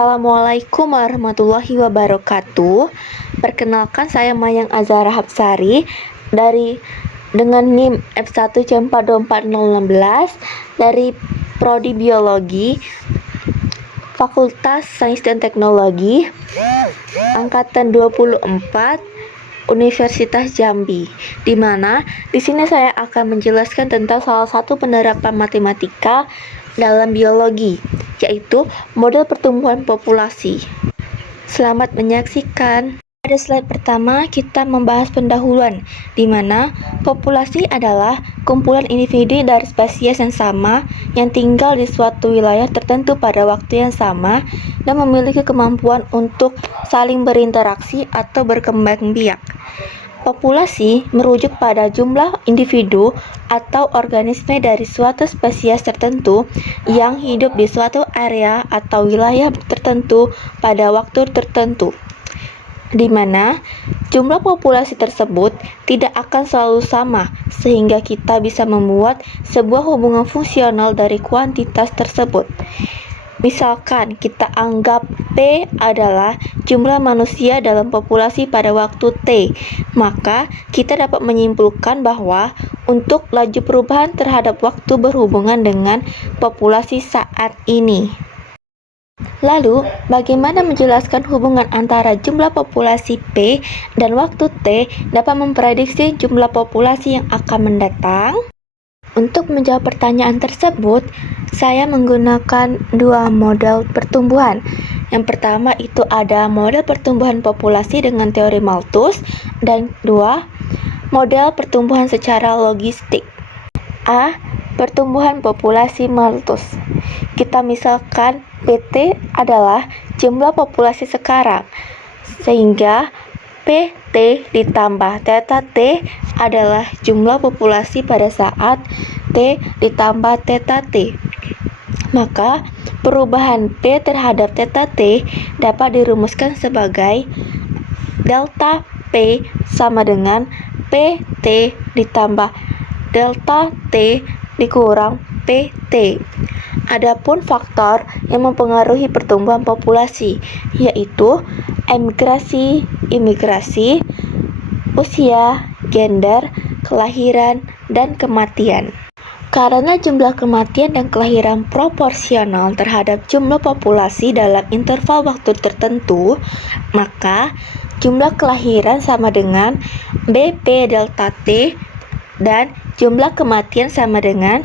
Assalamualaikum warahmatullahi wabarakatuh. Perkenalkan, saya Mayang Azhara Hapsari dengan NIM F1C42416 dari Prodi Biologi Fakultas Sains dan Teknologi Angkatan 24 Universitas Jambi, di mana di sini saya akan menjelaskan tentang salah satu penerapan matematika dalam biologi, yaitu model pertumbuhan populasi. Selamat menyaksikan. Pada slide pertama, kita membahas pendahuluan, di mana populasi adalah kumpulan individu dari spesies yang sama yang tinggal di suatu wilayah tertentu pada waktu yang sama dan memiliki kemampuan untuk saling berinteraksi atau berkembang biak. Populasi merujuk pada jumlah individu atau organisme dari suatu spesies tertentu yang hidup di suatu area atau wilayah tertentu pada waktu tertentu, di mana jumlah populasi tersebut tidak akan selalu sama, sehingga kita bisa membuat sebuah hubungan fungsional dari kuantitas tersebut. Misalkan kita anggap P adalah jumlah manusia dalam populasi pada waktu T, maka kita dapat menyimpulkan bahwa untuk laju perubahan terhadap waktu berhubungan dengan populasi saat ini. Lalu, bagaimana menjelaskan hubungan antara jumlah populasi P dan waktu T dapat memprediksi jumlah populasi yang akan mendatang? Untuk menjawab pertanyaan tersebut, saya menggunakan dua model pertumbuhan. Yang pertama itu ada model pertumbuhan populasi dengan teori Malthus, dan dua, model pertumbuhan secara logistik. A. Pertumbuhan populasi Malthus. Kita misalkan PT adalah jumlah populasi sekarang, sehingga PT ditambah Theta T adalah jumlah populasi pada saat T ditambah Theta T. Maka perubahan P terhadap Theta T dapat dirumuskan sebagai delta P sama dengan PT ditambah delta T dikurang PT. Adapun faktor yang mempengaruhi pertumbuhan populasi, yaitu emigrasi, imigrasi, usia, gender, kelahiran, dan kematian. Karena jumlah kematian dan kelahiran proporsional terhadap jumlah populasi dalam interval waktu tertentu, maka jumlah kelahiran sama dengan BP delta T dan jumlah kematian sama dengan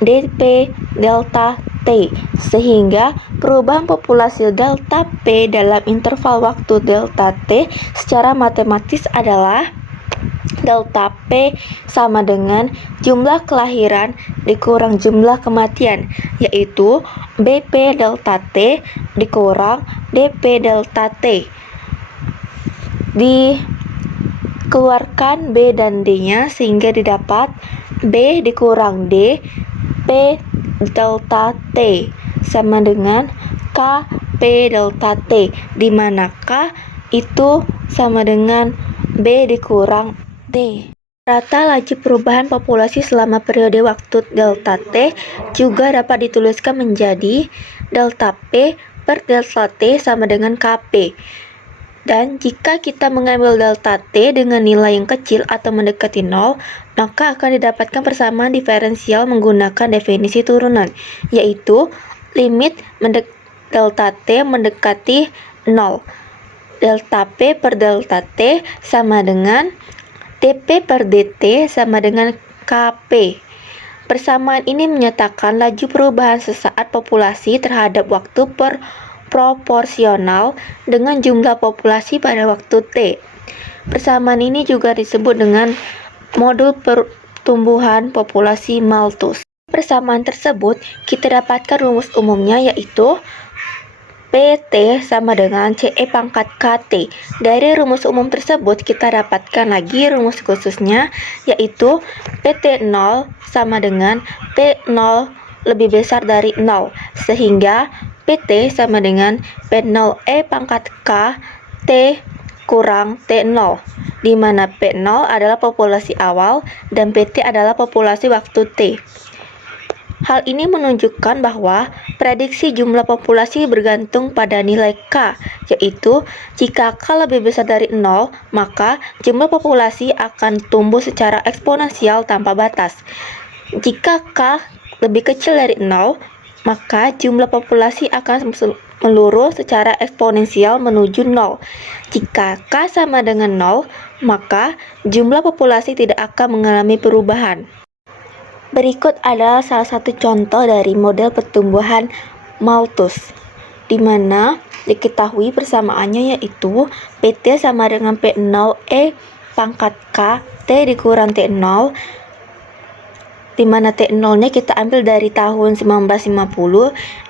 dP delta T, sehingga perubahan populasi delta P dalam interval waktu delta T secara matematis adalah delta P sama dengan jumlah kelahiran dikurang jumlah kematian, yaitu BP delta T dikurang dP delta T. Dikeluarkan B dan D-nya sehingga didapat B dikurang D P delta T sama dengan K P delta T, di mana K itu sama dengan B dikurang D. Rata laju perubahan populasi selama periode waktu delta T juga dapat dituliskan menjadi delta P per delta T sama dengan Kp. Dan jika kita mengambil delta T dengan nilai yang kecil atau mendekati 0, maka akan didapatkan persamaan diferensial menggunakan definisi turunan, yaitu limit delta T mendekati 0. Delta P per delta T sama dengan dP per dt sama dengan Kp. Persamaan ini menyatakan laju perubahan sesaat populasi terhadap waktu proporsional dengan jumlah populasi pada waktu T. Persamaan ini juga disebut dengan model pertumbuhan populasi Malthus. Persamaan tersebut kita dapatkan rumus umumnya, yaitu PT sama dengan CE pangkat KT. Dari rumus umum tersebut kita dapatkan lagi rumus khususnya, yaitu PT0 sama dengan P0 lebih besar dari 0, sehingga PT sama dengan P0E pangkat K T kurang T0, di mana P0 adalah populasi awal dan PT adalah populasi waktu T. Hal ini menunjukkan bahwa prediksi jumlah populasi bergantung pada nilai K, yaitu jika K lebih besar dari 0, maka jumlah populasi akan tumbuh secara eksponensial tanpa batas. Jika K lebih kecil dari 0, maka jumlah populasi akan melurus secara eksponensial menuju 0. Jika K sama dengan 0, maka jumlah populasi tidak akan mengalami perubahan. Berikut adalah salah satu contoh dari model pertumbuhan Malthus, di mana diketahui persamaannya yaitu PT sama dengan P0 E pangkat K T dikurang T0, di mana T0-nya kita ambil dari tahun 1950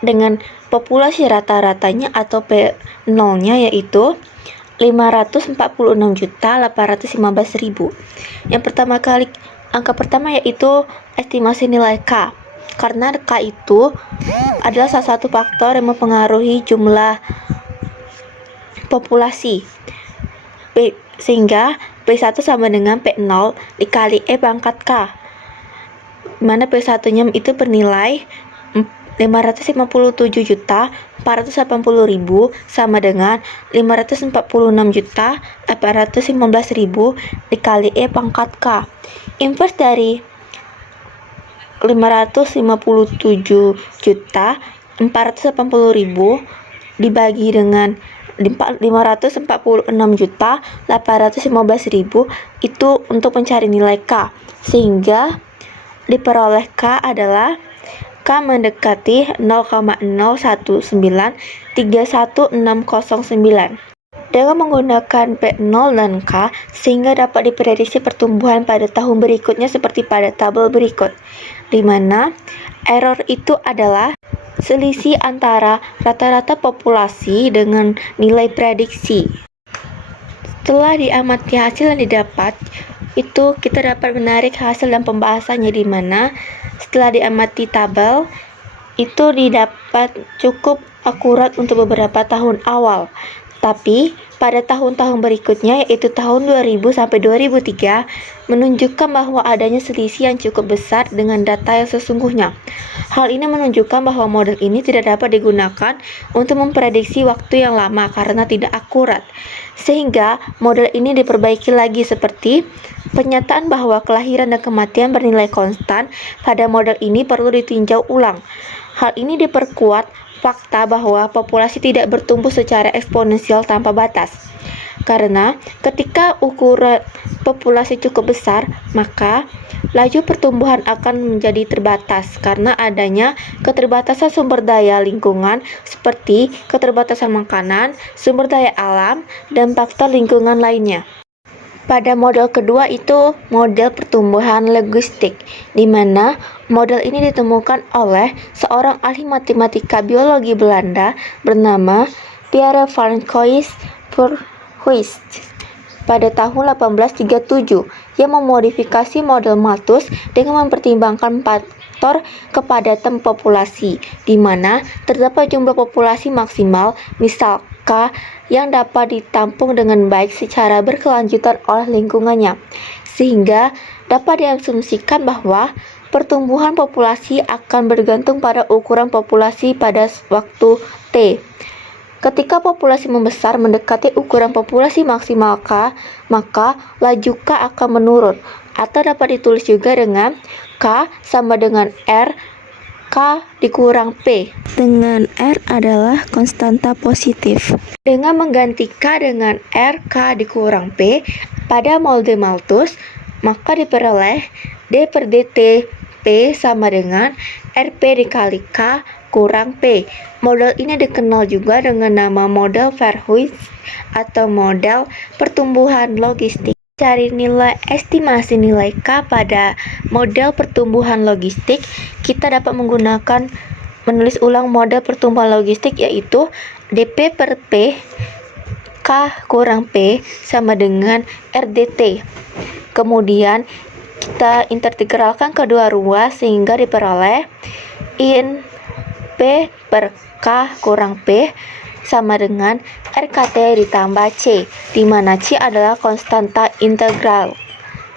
dengan populasi rata-ratanya atau P0-nya yaitu 546.815.000. Angka pertama yaitu estimasi nilai K, karena K itu adalah salah satu faktor yang mempengaruhi jumlah populasi. Sehingga P1 sama dengan P0 dikali E pangkat K, mana P1-nya itu bernilai 557.480.000 sama dengan 546.815.000 dikali E pangkat K. Inverse dari 557.480.000 dibagi dengan 546.815.000 itu untuk mencari nilai K, sehingga diperoleh K adalah K mendekati 0,01931609. Dengan menggunakan P0 dan K, sehingga dapat diprediksi pertumbuhan pada tahun berikutnya seperti pada tabel berikut, di mana error itu adalah selisih antara rata-rata populasi dengan nilai prediksi. Setelah diamati hasil yang didapat, itu kita dapat menarik hasil dan pembahasannya, di mana setelah diamati tabel, itu didapat cukup akurat untuk beberapa tahun awal. Tapi pada tahun-tahun berikutnya, yaitu tahun 2000 sampai 2003, menunjukkan bahwa adanya selisih yang cukup besar dengan data yang sesungguhnya. Hal ini menunjukkan bahwa model ini tidak dapat digunakan untuk memprediksi waktu yang lama karena tidak akurat. Sehingga model ini diperbaiki lagi, seperti penyataan bahwa kelahiran dan kematian bernilai konstan pada model ini perlu ditinjau ulang. Hal ini diperkuat fakta bahwa populasi tidak bertumbuh secara eksponensial tanpa batas. Karena ketika ukuran populasi cukup besar, maka laju pertumbuhan akan menjadi terbatas karena adanya keterbatasan sumber daya lingkungan seperti keterbatasan makanan, sumber daya alam, dan faktor lingkungan lainnya. Pada model kedua itu model pertumbuhan logistik, di mana model ini ditemukan oleh seorang ahli matematika biologi Belanda bernama Pierre Francois Verhulst pada tahun 1837, yang memodifikasi model Malthus dengan mempertimbangkan faktor kepadatan populasi, di mana terdapat jumlah populasi maksimal, misal K, yang dapat ditampung dengan baik secara berkelanjutan oleh lingkungannya, sehingga dapat diasumsikan bahwa pertumbuhan populasi akan bergantung pada ukuran populasi pada waktu T. Ketika populasi membesar mendekati ukuran populasi maksimal K, maka laju K akan menurun, atau dapat ditulis juga dengan K sama dengan R K dikurang P, dengan R adalah konstanta positif. Dengan mengganti K dengan R K dikurang P pada model Malthus, maka diperoleh D per dt P sama dengan RP dikali K kurang P. Model ini dikenal juga dengan nama model Verhulst atau model pertumbuhan logistik. Cari nilai estimasi nilai K pada model pertumbuhan logistik, kita dapat menulis ulang model pertumbuhan logistik, yaitu dP per P K kurang P sama dengan RDT. Kemudian kita integralkan kedua ruas sehingga diperoleh in P per K kurang P sama dengan RKT ditambah C, di mana C adalah konstanta integral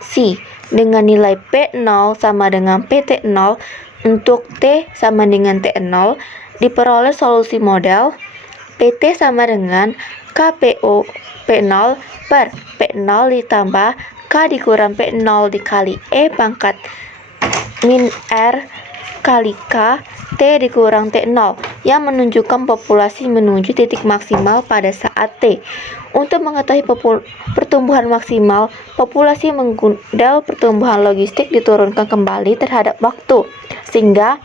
C. Dengan nilai P0 sama dengan PT0, Untuk T sama dengan T0, diperoleh solusi model PT sama dengan KPO P0 per P0 ditambah K dikurang P0 dikali E pangkat min R kali K T dikurang T0 yang menunjukkan populasi menuju titik maksimal pada saat T. Untuk mengetahui pertumbuhan maksimal, populasi model pertumbuhan logistik diturunkan kembali terhadap waktu, sehingga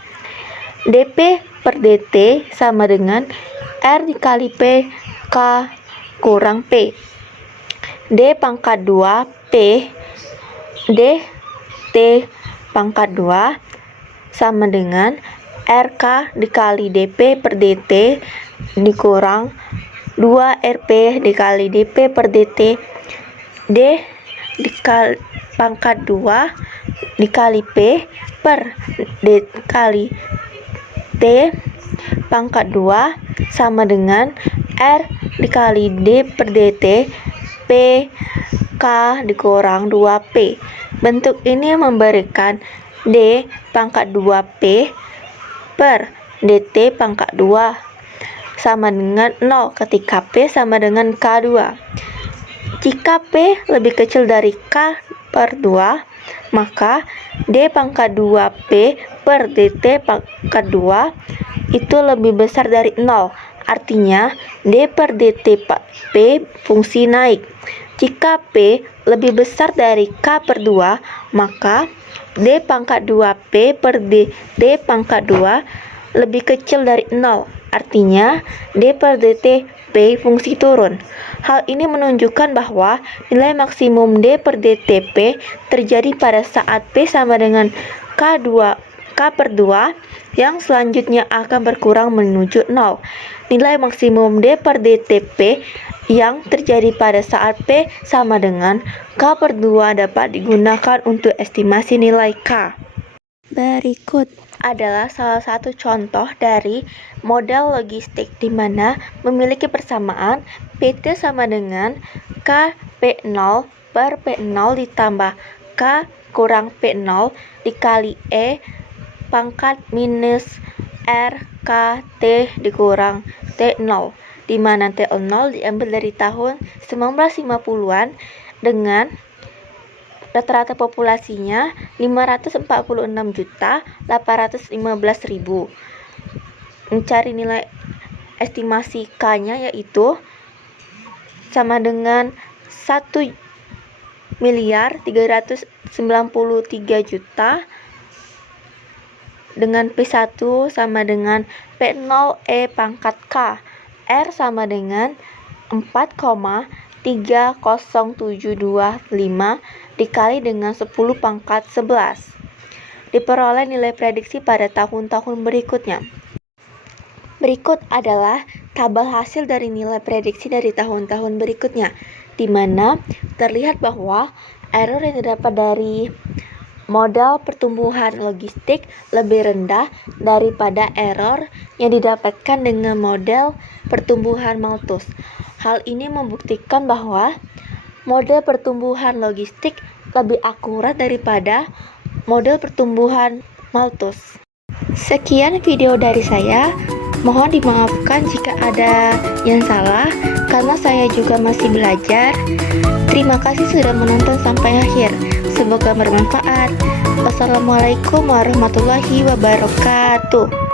dP per dt sama dengan R dikali P K kurang P. D pangkat 2 P D T pangkat 2 sama dengan RK dikali dP per dt dikurang 2 RP dikali dP per dt. D dikali pangkat 2 dikali P per D kali T pangkat 2 sama dengan R dikali D per dt P K dikurang 2P. Bentuk ini memberikan D pangkat 2P per dt pangkat 2 sama dengan 0 ketika P sama dengan K2. Jika P lebih kecil dari K per 2, maka D pangkat 2P per dt pangkat 2 itu lebih besar dari 0. Artinya, D per dt P fungsi naik. Jika P lebih besar dari K per 2, maka D pangkat 2P per D pangkat 2 lebih kecil dari 0. Artinya, D per dt P fungsi turun. Hal ini menunjukkan bahwa nilai maksimum D per dt P terjadi pada saat P sama dengan K per 2 yang selanjutnya akan berkurang menuju 0. Nilai maksimum D per dt P yang terjadi pada saat P sama dengan K per 2 dapat digunakan untuk estimasi nilai K. Berikut adalah salah satu contoh dari model logistik di mana memiliki persamaan PT sama dengan K P0 per P0 ditambah K kurang P0 dikali E pangkat minus R K T dikurang T0, di mana T0 diambil dari tahun 1950-an dengan rata-rata populasinya 546.815.000. Mencari nilai estimasi K-nya yaitu sama dengan 1.393.000.000 dengan P1 sama dengan P0E pangkat K. R sama dengan 4,30725 dikali dengan 10 pangkat 11. Diperoleh nilai prediksi pada tahun-tahun berikutnya. Berikut adalah tabel hasil dari nilai prediksi dari tahun-tahun berikutnya, di mana terlihat bahwa error yang didapat dari modal pertumbuhan logistik lebih rendah daripada error yang didapatkan dengan model pertumbuhan Malthus. Hal ini membuktikan bahwa model pertumbuhan logistik lebih akurat daripada model pertumbuhan Malthus. Sekian video dari saya. Mohon dimaafkan jika ada yang salah, karena saya juga masih belajar. Terima kasih sudah menonton sampai akhir. Semoga bermanfaat. Wassalamualaikum warahmatullahi wabarakatuh.